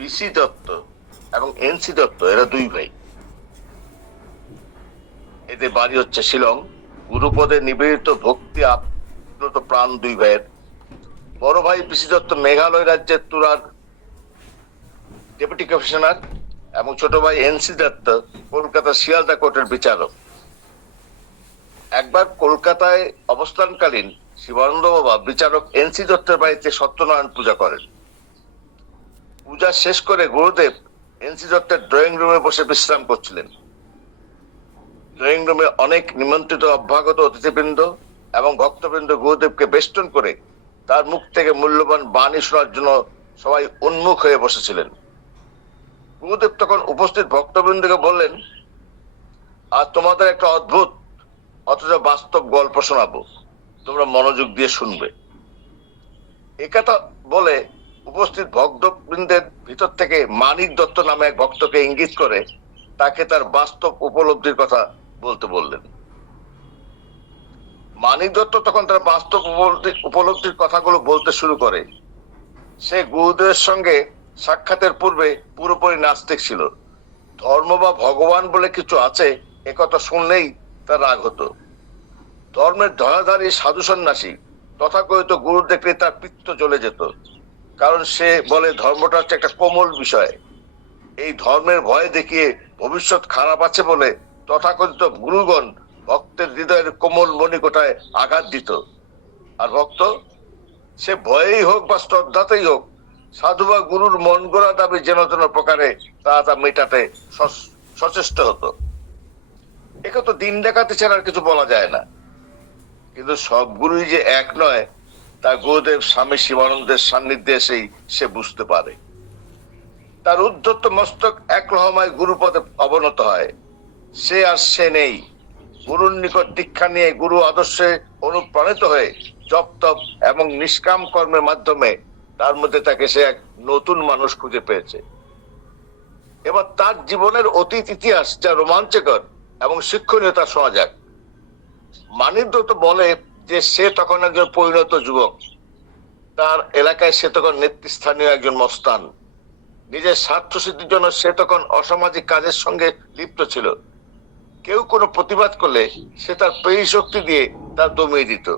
পিসি দত্ত এবং এনসি দত্ত এরা দুই ভাই। এদের বাড়ি হচ্ছে শিলং। গুরুপদে নিবেদিত ভক্তি আপ্লুত প্রাণ দুই ভাইয়ের। বড় ভাই পিসি দত্ত মেঘালয় রাজ্যের তুরার ডেপুটি কমিশনার এবং ছোট ভাই এনসি দত্ত কলকাতা শিয়ালদা কোর্টের বিচারক। একবার কলকাতায় অবস্থানকালীন শিবানন্দ বাবা বিচারক এনসি দত্তের বাড়িতে সত্যনারায়ণ পূজা করেন। পূজা শেষ করে গুরুদেব এনসি দত্তের ড্রয়িং রুমে বসে বিশ্রাম করছিলেন। ড্রয়িং রুমে অনেক নিমন্ত্রিত অভ্যাগত অতিথিবৃন্দ এবং ভক্তবৃন্দ গুরুদেবকে বেষ্টন করে তার মুখ থেকে মূল্যবান বাণী শোনার জন্য সবাই উন্মুখ হয়ে বসেছিলেন। গুরুদেব তখন উপস্থিত ভক্তবৃন্দকে বললেন, আর তোমাদের একটা অদ্ভুত অথচ বাস্তব গল্প শোনাবো, তোমরা মনোযোগ দিয়ে শুনবে। একথা বলে উপস্থিত ভক্তবৃন্দের ভিতর থেকে মানিক দত্ত নামে এক ভক্তকে ইঙ্গিত করে তাকে তার বাস্তব উপলব্ধির কথা বলতে বললেন। মানিক দত্ত তখন তার বাস্তব উপলব্ধির কথাগুলো বলতে শুরু করে। সে গুরুদেবের সঙ্গে সাক্ষাতের পূর্বে পুরোপুরি নাস্তিক ছিল। ধর্ম বা ভগবান বলে কিছু আছে একথা শুনলেই তার রাগ হতো। ধর্মের ধরাধারী সাধু সন্ন্যাসী তথাকথিত গুরু দেখলে তার পিত্ত জ্বলে যেত, কারণ সে বলে ধর্মটা হচ্ছে একটা কোমল বিষয়। এই ধর্মের ভয় দেখিয়ে ভবিষ্যৎ খারাপ আছে বলে তথাকথিত গুরুগণ ভক্তের হৃদয়ের কোমল মণিকোটায় আঘাত দিত। আর ভক্ত সে ভয়েই হোক বা শ্রদ্ধাতেই হোক সাধু বা গুরুর মন গড়া দাবি যেন তেন প্রকারে তা মেটাতে সচেষ্ট হতো। একে তো দিন দেখাতে ছাড়া আর কিছু বলা যায় না। কিন্তু সব গুরুই যে এক নয় তা গুরুদেব স্বামী শিবানন্দের সান্নিধ্যে এসেই সে বুঝতে পারে। তার উদ্ধত মস্তক এক লহমায় গুরুপদে অবনত হয়। সে আর সে নেই। গুরুর নিকট দীক্ষা নিয়ে গুরু আদর্শে অনুপ্রাণিত হয়ে জপ তপ এবং নিষ্কাম কর্মের মাধ্যমে তার মধ্যে তাকে সে এক নতুন মানুষ খুঁজে পেয়েছে। এবার তার জীবনের অতীত ইতিহাস যা রোমাঞ্চকর এবং শিক্ষণীয় তা শোনা যাক। মানিক দত্ত বলে যে সে তখন একজন পরিণত যুবক। তার এলাকায় সে তখন নেতৃস্থানীয় একজন মস্তান। নিজের স্বার্থ সিদ্ধির জন্য সে তখন অসামাজিক কাজের সঙ্গে লিপ্ত ছিল। কেউ কোনো প্রতিবাদ করলে সে তার পেয়ী শক্তি দিয়ে তার দমিয়ে দিত।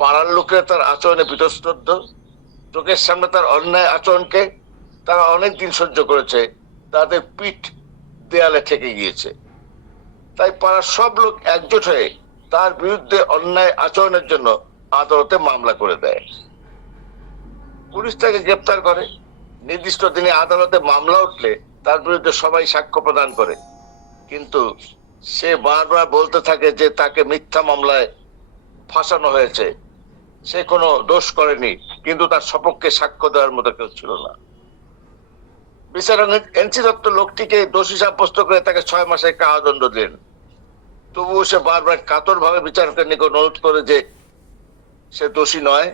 পাড়ার লোকেরা তার আচরণে বীতশ্রদ্ধ। চোখের সামনে তার অন্যায় আচরণকে তারা অনেকদিন সহ্য করেছে, তাদের পিঠ দেয়ালে ঠেকে গিয়েছে। তাই পাড়ার সব লোক একজোট হয়ে তার বিরুদ্ধে অন্যায় আচরণের জন্য আদালতে মামলা করে দেয়। পুলিশ তাকে গ্রেপ্তার করে। নির্দিষ্ট দিনে আদালতে মামলা উঠলে তার বিরুদ্ধে সবাই সাক্ষ্য প্রদান করে, কিন্তু সে বারবার বলতে থাকে যে তাকে মিথ্যা মামলায় ফাঁসানো হয়েছে, সে কোনো দোষ করেনি, কিন্তু তার সপক্ষে সাক্ষ্য দেওয়ার মতো কেউ ছিল না। বিচারক এনসি দত্ত লোকটিকে দোষী সাব্যস্ত করে তাকে 6 মাসের কারাদণ্ড দিলেন। তবুও সে বারবার কাতর ভাবে বিচারকের নিকট অনুরোধ করে যে সে দোষী নয়,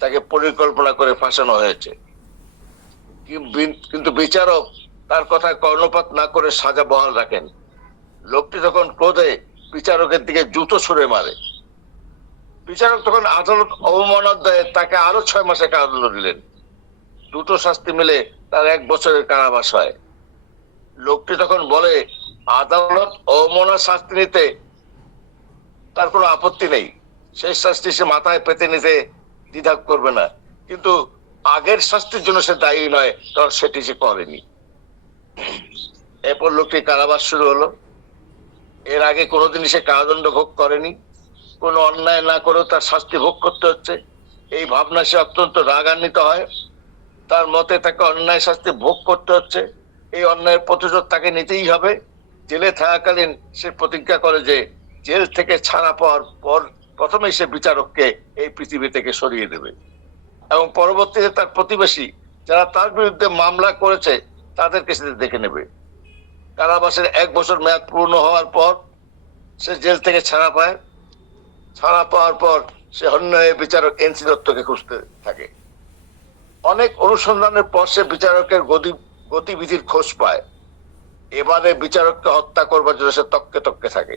তাকে পরিকল্পনা করে ফাঁসানো হয়েছে। কিন্তু বিচারক তার কথায় কর্ণপাত না করে সাজা বহাল রাখেন। লোকটি তখন ক্রোধে বিচারকের দিকে জুতো ছুঁড়ে মারে। বিচারক তখন আদালত অবমাননার দায়ে তাকে আরো 6 মাসের কারাদণ্ড দিলেন। দুটো শাস্তি মিলে তার 1 বছরের কারাবাস হয়। লোকটি তখন বলে আদালত অবমাননার শাস্তি নিতে তার কোনো আপত্তি নেই, সেই শাস্তি সে মাথায় পেতে নিতে দ্বিধা করবে না, কিন্তু আগের শাস্তির জন্য সে দায়ী নয়, কারণ সেটি সে করেনি। এরপর লোকটি কারাবাস শুরু হলো। এর আগে কোনোদিনই সে কারাদণ্ড ভোগ করেনি। কোনো অন্যায় না করেও তার শাস্তি ভোগ করতে হচ্ছে, এই ভাবনা সে অত্যন্ত রাগান্বিত হয়। তার মতে তাকে অন্যায় শাস্তি ভোগ করতে হচ্ছে, এই অন্যায়ের প্রতিশোধ তাকে নিতেই হবে। জেলে থাকাকালীন সে প্রতিজ্ঞা করে যে জেল থেকে ছাড়া পাওয়ার পর প্রথমেই সে বিচারককে এই পৃথিবী থেকে সরিয়ে দেবে এবং পরবর্তীতে তার প্রতিবেশী যারা তার বিরুদ্ধে মামলা করেছে তাদেরকে সে দেখে নেবে। কারাবাসের 1 বছর মেয়াদ পূর্ণ হওয়ার পর সে জেল থেকে ছাড়া পায়। ছাড়া পাওয়ার পর সে অন্য বিচারক এনসি দত্তকে খুঁজতে থাকে। অনেক অনুসন্ধানের পর সে বিচারকের গতিবিধির খোঁজ পায়। এবারে বিচারককে হত্যা করবার জন্য সে তককে তককে থাকে।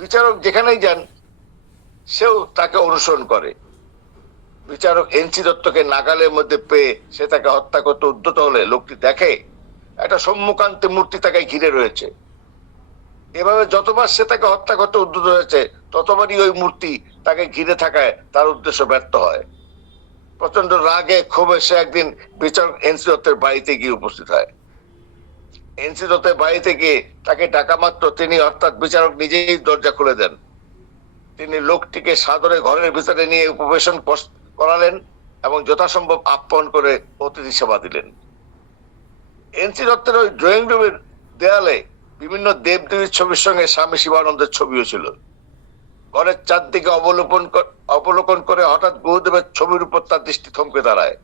বিচারক যেখানেই যান সেও তাকে অনুসরণ করে। বিচারক এনসি দত্তকে নাগালের মধ্যে পেয়ে সে তাকে হত্যা করতে উদ্যত হলে লোকটি দেখে একটা সম্মুখান্তে মূর্তি তাকে ঘিরে রয়েছে। এভাবে যতবার সে তাকে হত্যা করতে উদ্যত হয়েছে ততবারই ওই মূর্তি তাকে ঘিরে থাকায় তার উদ্দেশ্য ব্যর্থ হয়। প্রচন্ড রাগে ক্ষোভে সে একদিন বিচারক এনসি দত্তের বাড়িতে গিয়ে উপস্থিত হয়। এনসি দত্তের বাড়িতে গিয়ে তাকে ডাকা মাত্র তিনি অর্থাৎ বিচারক নিজেই দরজা খুলে দেন। তিনি লোকটিকে সাদরে ঘরের ভিতরে নিয়ে উপবেশন করালেন এবং যথাসম্ভব আপ্যায়ন করে অতিথি সেবা দিলেন। এনসি দত্তের ওই ড্রয়িং রুমের দেয়ালে বিভিন্ন দেবদেবীর ছবির সঙ্গে স্বামী শিবানন্দের ছবিও ছিল। ঘরের চারদিকে অবলোকন করে হঠাৎ গুরুদেবের ছবির উপর তার দৃষ্টি থমকে দাঁড়ায়।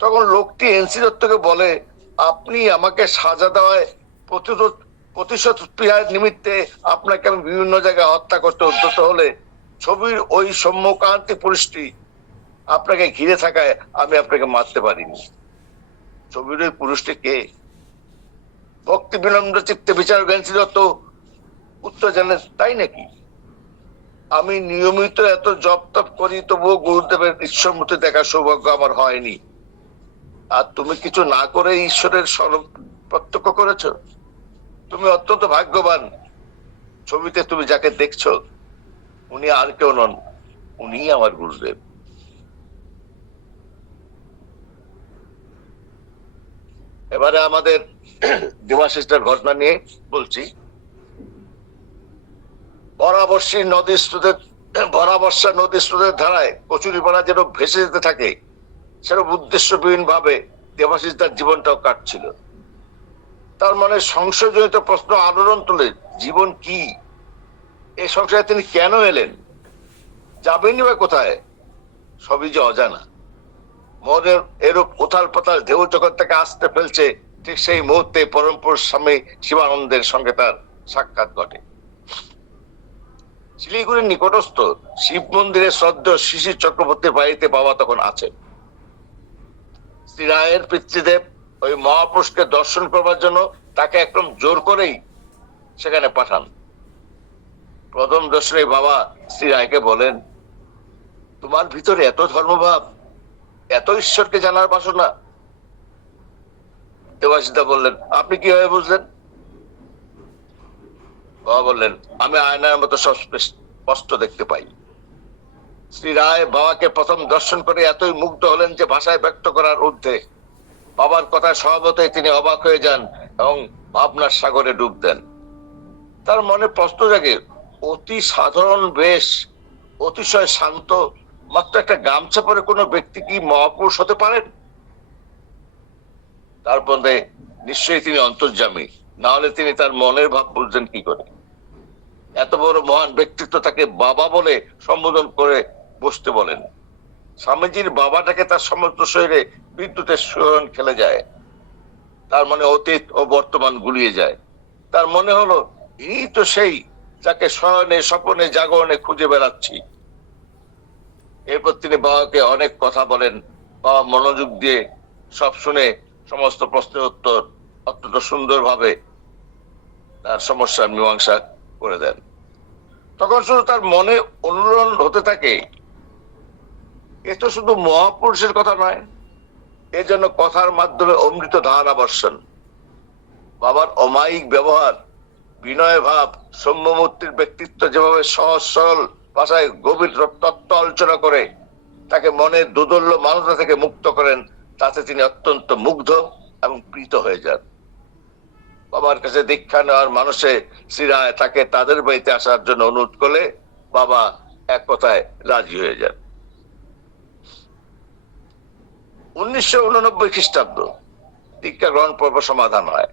তখন লোকটি এনসি দত্তকে বলে, আপনি আমাকে সাজা দেওয়ায় প্রতিশোধ ক্রিয়ার নিমিত্তে আপনাকে আমি বিভিন্ন জায়গায় হত্যা করতে উদ্যত হলে ছবির ওই সম্মুখান্তি পুরুষটি আপনাকে ঘিরে থাকায় আমি আপনাকে মারতে পারিনি। ছবির ওই পুরুষটি কে? ভক্তি বিনম্র চিত্তে বিচারক এনসি দত্ত উত্তর জানেন, তাই নাকি? আমি নিয়মিত এত জপ তপ করি, তবুও গুরুদেবের ঈশ্বরমূর্তি দেখার সৌভাগ্য আমার হয়নি। আর তুমি কিছু না করে ঈশ্বরের স্বরূপ প্রত্যক্ষ করেছো। তুমি অত্যন্ত ভাগ্যবান। ছবিতে তুমি যাকে দেখছো উনি আর কেউ নন, উনি আমার গুরুদেব। এবারে আমাদের দেবাশিসটার ঘটনা নিয়ে বলছি। বরাবর্ষা নদী স্রোতের ধারায় কচুরিপানা যেন ভেসে যেতে থাকে, সেরকম উদ্দেশ্যবিহীন ভাবে দেবাশিসদার জীবনটাও কাটছিল। তার মনে সংশয়জনিত প্রশ্ন আলোড়ন তোলে, জীবন কি? এই সংসারে তিনি কেন এলেন? যাবেনই বা কোথায়? সবই যে অজানা। মনের এরূপ উথাল পাতাল ঢেউ যখন তাকে আসতে ফেলছে, ঠিক সেই মুহূর্তে পরম পুরুষ স্বামী শিবানন্দের সঙ্গে তার সাক্ষাৎ ঘটে। শিলিগুড়ির নিকটস্থ শিব মন্দিরে শ্রদ্ধেয় শিশির চক্রবর্তীর বাড়িতে বাবা তখন আছেন। শ্রী রায়ের পিতৃদেব ওই মহাপুরুষকে দর্শন করবার জন্য তাকে একদম জোর করেই সেখানে পাঠান। প্রথম দর্শনে বাবা শ্রী রায়কে বলেন, তোমার ভিতরে এত ধর্মভাব, এত ঈশ্বরকে জানার বাসনা। দেবাশিসদা বললেন, আপনি কিভাবে বুঝলেন? বাবা বললেন, আমি আয়নার মতো সব স্পষ্ট দেখতে পাই। শ্রী রায় বাবাকে প্রথম দর্শন করে এতই মুগ্ধ হলেন যে ভাষায় ব্যক্ত করার ঊর্ধ্বে। বাবার কথায় স্বভাবতই তিনি অবাক হয়ে যান এবং ভাবনার সাগরে ডুব দেন। তার মনে প্রশ্ন জাগে, অতি সাধারণ বেশ, অতিশয় শান্ত, মাত্র একটা গামছা পরে কোনো ব্যক্তি কি মহাপুরুষ হতে পারেন? তারপরে নিশ্চয়ই তিনি অন্তর্যামী, না হলে তিনি তার মনের ভাব বুঝলেন কি করে? এত বড় মহান ব্যক্তিত্ব তাকে বাবা বলে সম্বোধন করে বসতে বলেন। স্বামীজির বাবাটাকে তার সমস্ত শরীরে বিদ্যুতের শিহরণ খেলে যায়। তার মনে অতীত ও বর্তমান গুলিয়ে যায়। তার মনে হলো, ইনি তো সেই যাকে শয়নে স্বপনে জাগরণে খুঁজে বেড়াচ্ছি। এরপর তিনি বাবাকে অনেক কথা বলেন। বাবা মনোযোগ দিয়ে সব শুনে সমস্ত প্রশ্নের উত্তর অত্যন্ত সুন্দরভাবে তার সমস্যার মীমাংসা করে দেন। তখন শুধু তার মনে অনুরণ হতে থাকে, এ তো শুধু মহাপুরুষের কথা নয়, এর জন্য কথার মাধ্যমে অমৃত ধারা বর্ষণ। বাবার অমায়িক ব্যবহার, বিনয় ভাব, সৌম্যমূর্তির ব্যক্তিত্ব যেভাবে সহজ সরল ভাষায় গভীর তত্ত্ব আলোচনা করে তাকে মনের দোদুল্য মানবতা থেকে মুক্ত করেন, তাতে তিনি অত্যন্ত মুগ্ধ এবং প্রীত হয়ে যান। বাবার কাছে দীক্ষা নেওয়ার মানুষে শ্রী রায় তাকে তাদের বাড়িতে আসার জন্য অনুরোধ করলে বাবা এক কথায় রাজি হয়ে যান। 1989 খ্রিস্টাব্দ দীক্ষা গ্রহণ পর্ব সমাধান হয়।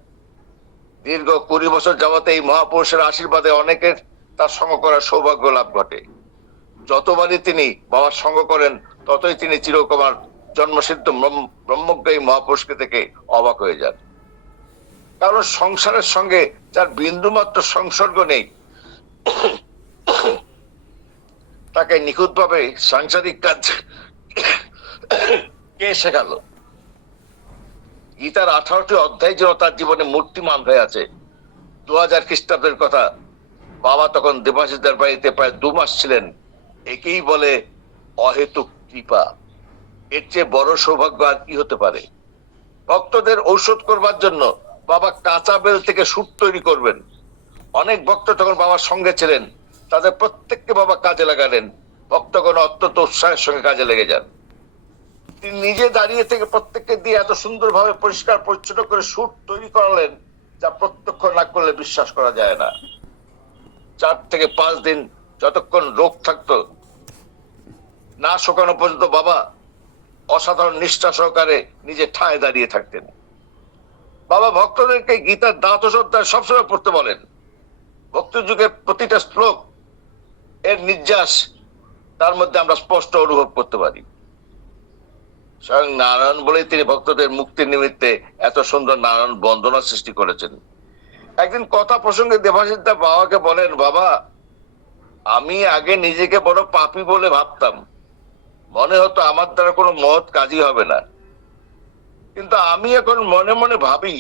দীর্ঘ 20 বছর যাবত এই মহাপুরুষের আশীর্বাদে অনেকের তার সঙ্গ করার সৌভাগ্য লাভ ঘটে। যতবারই তিনি বাবার সঙ্গ করেন ততই তিনি চিরকুমার জন্মসিদ্ধ ব্রহ্মজ্ঞানী মহাপুরুষকে থেকে অবাক হয়ে যান। কারণ সংসারের সঙ্গে যার বিন্দুমাত্র সংসর্গ নেই, তাকে নিখুঁতভাবে সাংসারিক কাজ কে শেখালো? গীতার 18টি অধ্যায় যেন তার জীবনে মূর্তিমান হয়ে আছে। 2000 খ্রিস্টাব্দের কথা। বাবা তখন দেবাশিসদার বাড়িতে প্রায় 2 মাস ছিলেন। একেই বলে অহেতুক কৃপা, এর চেয়ে বড় সৌভাগ্য আর কি হতে পারে? ভক্তদের ঔষধ করবার জন্য বাবা কাঁচা বেল থেকে সুট তৈরি করবেন। অনেক ভক্ত তখন বাবার সঙ্গে ছিলেন, তাদের প্রত্যেককে বাবা কাজে লাগালেন। ভক্তগণ অত্যন্ত উৎসাহের সঙ্গে কাজে লেগে যান। তিনি নিজে দাঁড়িয়ে থেকে প্রত্যেককে দিয়ে এত সুন্দরভাবে পরিষ্কার পরিচ্ছন্ন করে সুট তৈরি করালেন, যা প্রত্যক্ষ না করলে বিশ্বাস করা যায় না। 4 থেকে 5 দিন যতক্ষণ রোগ থাকতো না শুকানো পর্যন্ত বাবা অসাধারণ নিষ্ঠা সহকারে নিজে ঠায় দাঁড়িয়ে থাকতেন। বাবা ভক্তদেরকে গীতার দ্বাদশ অধ্যায় সবসময় পড়তে বলেন। ভক্তি যুগের প্রতিটা শ্লোক এর নির্যাস তার মধ্যে আমরা স্পষ্ট অনুভব করতে পারি। স্বয়ং নারায়ণ বলেই তিনি ভক্তদের মুক্তির নিমিত্তে এত সুন্দর নারায়ণ বন্দনা সৃষ্টি করেছেন। একদিন কথা প্রসঙ্গে দেবাশিস দা বাবাকে বলেন, বাবা, আমি আগে নিজেকে বড় পাপী বলে ভাবতাম, মনে হতো আমার দ্বারা কোনো মহৎ কাজই হবে না। কিন্তু আমি এখন মনে মনে ভাবি,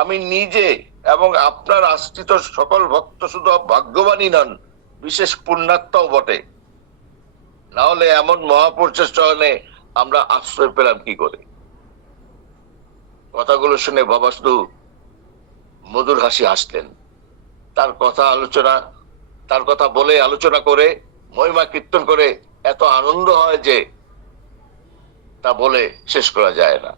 আমি নিজে এবং আপনার আশ্রিত সকল ভক্ত শুধু ভাগ্যবানই নন, বিশেষ পুণ্যাত্মাও বটে। না হলে এমন মহাপুরুষের চরণে আমরা আশ্রয় পেলাম কি করে? কথাগুলো শুনে বাবা শুধু মধুর হাসি হাসলেন। তার কথা বলে আলোচনা করে মহিমা কীর্তন করে এত আনন্দ হয় যে তা বলে শেষ করা যায় না।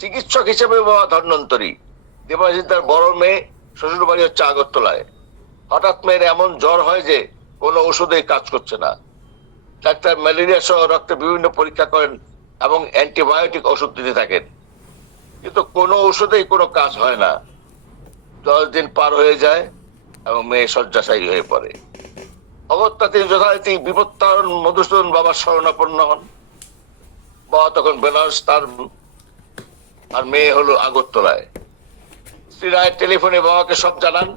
চিকিৎসক হিসেবে বাবা ধন্বন্তরী। দেবাশিস দার বড় মেয়ে শ্বশুর বাড়ি হচ্ছে আগরতলায়। হঠাৎ মেয়ের এমন জ্বর হয় যে কোনো ওষুধেই কাজ করছে না। ডাক্তার ম্যালেরিয়া সহ রক্তে বিভিন্ন পরীক্ষা করেন এবং অ্যান্টিবায়োটিক ওষুধ দিতে থাকেন, কিন্তু কোনো ওষুধেই কোনো কাজ হয় না। 10 দিন পার হয়ে যায় এবং মেয়ে শয্যাশায়ী হয়ে পড়ে। অগত্যা তিনি যথারীতি বিপত্তারণ মধুসূদন বাবার শরণাপন্ন হন। বাবা তখন বেনারস, তার আর মেয়ে হলো আগরতলায়। শ্রী রায় টেলিফোনে বাবাকে সব জানান।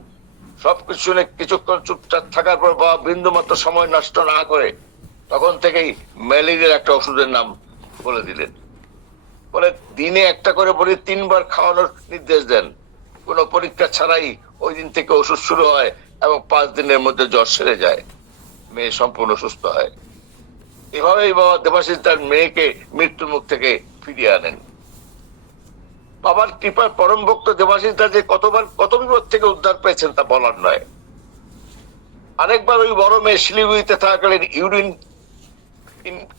সবকিছু শুনে কিছুক্ষণ চুপচাপ থাকার পর বাবা বিন্দু মাত্র সময় নষ্ট না করে তখন থেকেই ম্যালেরিয়ার একটা ওষুধের নাম বলে দিলেন। বলে দিনে একটা করে বলি 3 বার খাওয়ানোর নির্দেশ দেন। কোনো পরীক্ষা ছাড়াই ওই দিন থেকে ওষুধ শুরু হয় এবং 5 দিনের মধ্যে জ্বর সেরে যায়, মেয়ে সম্পূর্ণ সুস্থ হয়। এভাবেই বাবা দেবাশিস তার মেয়েকে মৃত্যুর মুখ থেকে ফিরিয়ে আনেন। বাবার কৃপার পরম ভক্ত দেবাশিস দা যে কত বিপদ থেকে উদ্ধার পেয়েছেন তা বলার নয়। আরেকবার ওই বড় মেয়ে শিলিগুড়িতে থাকাকালীন ইউরিন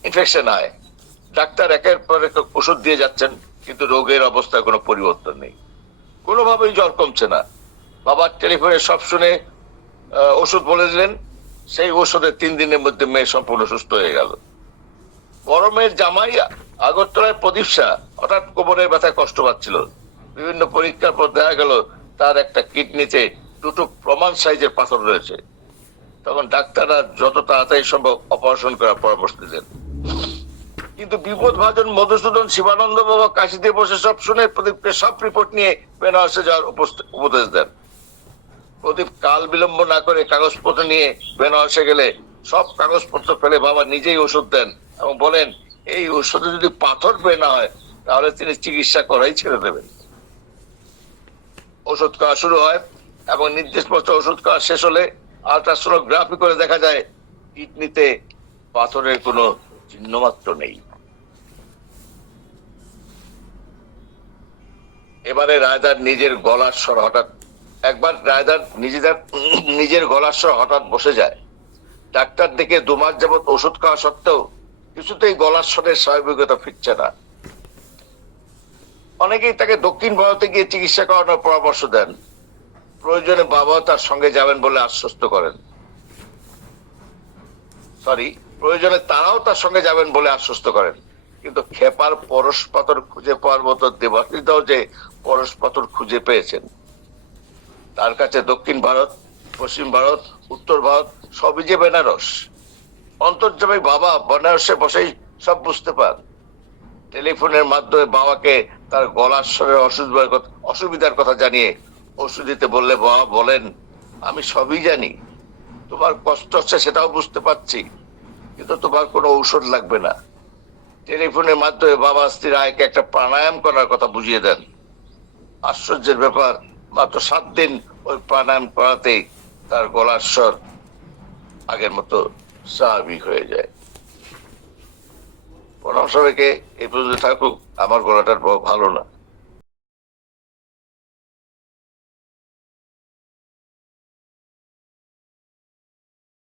ইনফেকশন হয়। ডাক্তার একের পর এক ওষুধ দিয়ে যাচ্ছেন, কিন্তু রোগের অবস্থায় কোনো পরিবর্তন নেই, কোনোভাবেই জ্বর কমছে না। বাবার টেলিফোনে সব শুনে ওষুধ বলে দিলেন। সেই ওষুধে 3 দিনের মধ্যে মেয়ে সম্পূর্ণ সুস্থ হয়ে গেল। বড় মেয়ের জামাই আগরতলায় প্রদীপ শাহ হঠাৎ কোমরের ব্যথায় কষ্ট পাচ্ছিল। বিভিন্ন পরীক্ষার পর দেখা গেল তার একটা কিডনিতে 2টো প্রমাণ সাইজের পাথর রয়েছে। তখন ডাক্তাররা যত তাড়াতাড়ি সম্ভব অপারেশন করার পরামর্শ দিলেন। কিন্তু বিপদ ভাজন মধুসূদন শিবানন্দ বাবা কাশিতে বসে সব শুনে প্রদীপকে সব রিপোর্ট নিয়ে বেনারসে যাওয়ার উপদেশ দেন। প্রদীপ কাল বিলম্ব না করে কাগজপত্র নিয়ে বেনারসে গেলে সব কাগজপত্র ফেলে বাবা নিজেই ওষুধ দেন এবং বলেন, এই ওষুধে যদি পাথর বের না হয় তাহলে তিনি চিকিৎসা করাই ছেড়ে দেবেন। ওষুধ খাওয়া শুরু হয় এবং নির্দেশ মতো ওষুধ খাওয়া শেষ হলে আল্ট্রাসোনোগ্রাফি করে দেখা যায় কিডনিতে পাথরের কোনো চিহ্ন মাত্র নেই। এবারে রায়দার নিজের গলার স্বর হঠাৎ বসে যায়। ডাক্তার দেখে 2 মাস যাবৎ ওষুধ খাওয়া সত্ত্বেও কিছুতেই গলার স্বরের স্বাভাবিকতা ফিরছে না। অনেকেই তাকে দক্ষিণ ভারতে গিয়ে চিকিৎসা করানোর পরামর্শ দেন। প্রয়োজনে বাবাও তার সঙ্গে যাবেন বলে আশ্বস্ত করেন। প্রয়োজনে তারাও তার সঙ্গে যাবেন বলে আশ্বস্ত করেন। কিন্তু খেপার পরশ পাথর খুঁজে পাওয়ার মতো দেবাশিসদাও যে পরশ পাথর খুঁজে পেয়েছেন। তার কাছে দক্ষিণ ভারত, পশ্চিম ভারত, উত্তর ভারত সবই যে বেনারস। অন্তর্যামী বাবা বেনারসে বসেই সব বুঝতে পান। টেলিফোনের মাধ্যমে বাবাকে তার গলার স্বরের অসুবিধার কথা জানিয়ে ওষুধ দিতে বললে বাবা বলেন, আমি সবই জানি, তোমার কষ্ট হচ্ছে সেটাও বুঝতে পারছি, কিন্তু তোমার কোনো ঔষধ লাগবে না। টেলিফোনের মাধ্যমে বাবা স্ত্রী রায়কে একটা প্রাণায়াম করার কথা বুঝিয়ে দেন। আশ্চর্যের ব্যাপার, মাত্র 7 দিন ওই প্রাণায়াম করাতেই তার গলার স্বর আগের মতো স্বাভাবিক হয়ে যায়। প্রণাম সবাইকে। এই পর্যন্ত থাকুক, আমার গলাটার ভালো না।